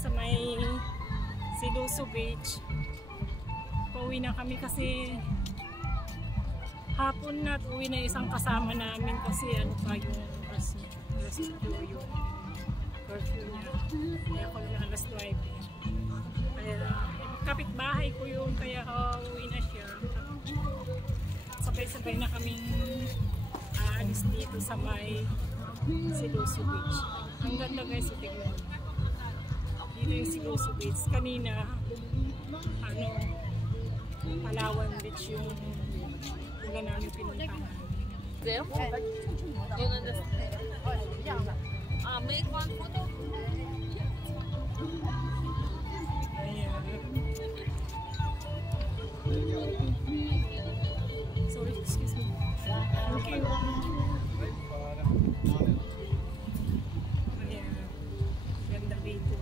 sa may Siloso Beach. Pauwi na kami kasi hapon na at uwi na isang kasama namin kasi ano pa yung alas 2 yung curfew niya. Kaya ako na alas 9. Kaya kapitbahay ko yun kaya uwi na siya. Sabay-sabay na kaming aalis dito sa may Siloso Beach. Ang ganda guys, tignan. Dito yung Siloso Beach. Kanina, Palawan Beach yung wala namin pinuntahan. Make one photo. Ayan. Sorry, excuse me. Thank you. Ayan. Ganda dito.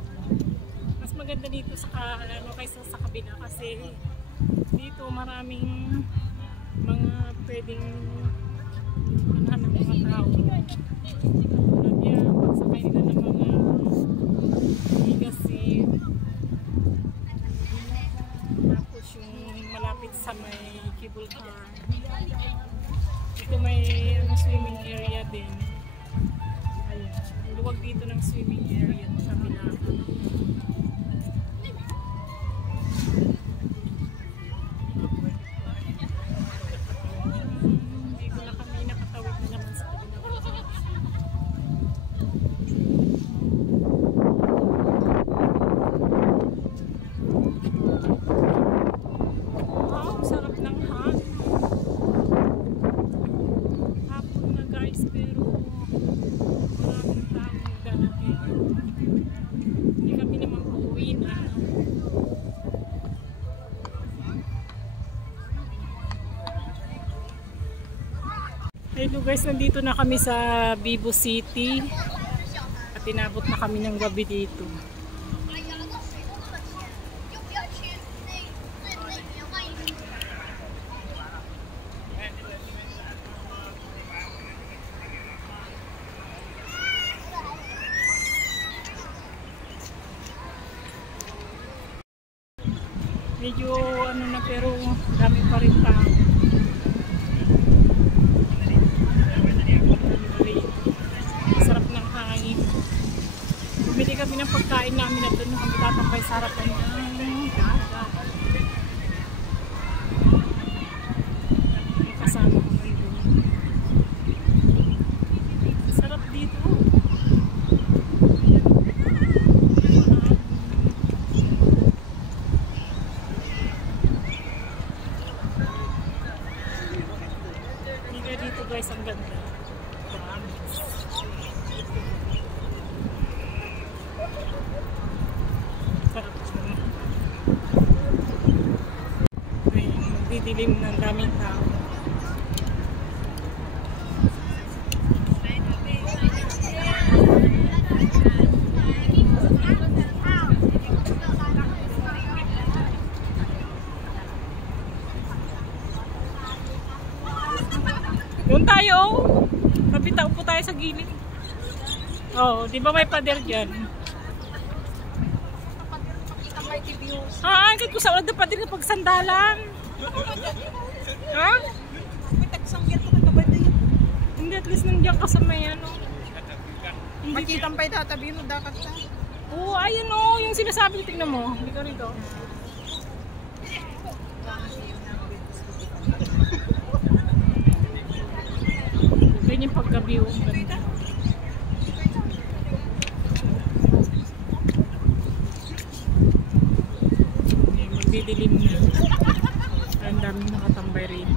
Mas maganda dito sa kaysa sa kabila kasi dito maraming mga pwedeng ng mga tao. Tulad yan, pagsakay nila ng mga higasin. Tapos yung malapit sa may cable car. Dito may swimming area din. Ayan, luwag dito ng swimming area sa kabila. Hello guys, nandito na kami sa Vivo City at inabot na kami ng gabi dito. Medyo ano na pero dami pa rin tao. Bumili kami ng pagkain namin at doon kami tatambay sa harapan ng dagat. May kasama ko ngayon. Sarap dito. Hindi dito guys, ang ganda. Dilim ng daming tao. Doon tayo. Kapita upo tayo sa gilid. Oh, di ba may pader dyan? Agad ko sa oda pader na pagsandalan. Ha? Hindi, at least nandiyan ka sa may ano. Makitang pa'y tatabi mo dapat sa. Oo, ayun o. Yung sinasabi, tingnan mo. Dito rito. Ganyan paggabi o. Magdidilim na. Ang dami nakatambay rin.